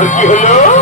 আর কি হলো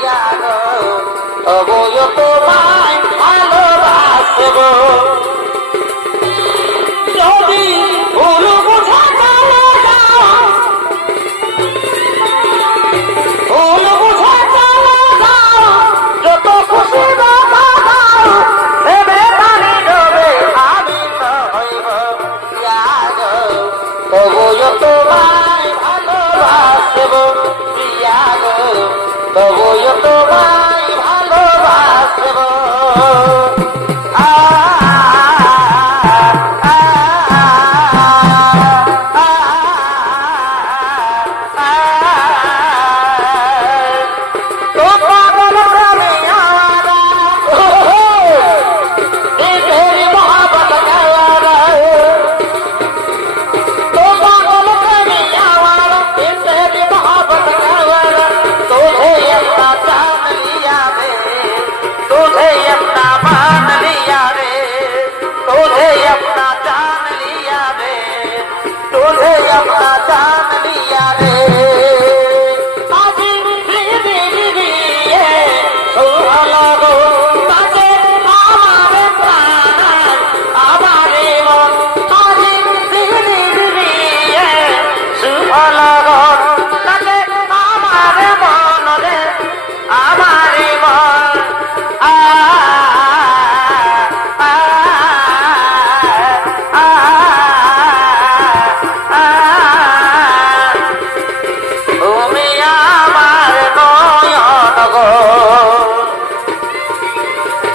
বিয়াগ তবু তোমায় ভালোবাসব। তবু তোমার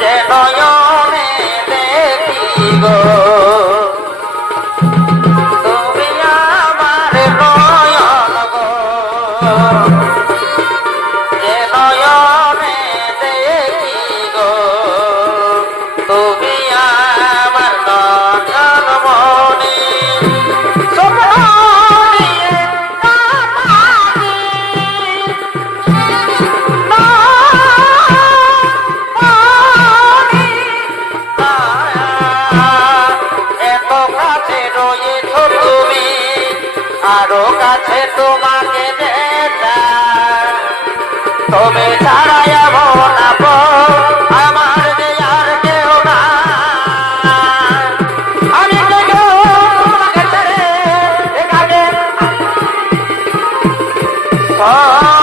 যে নয়নে দেখি গো। Allah.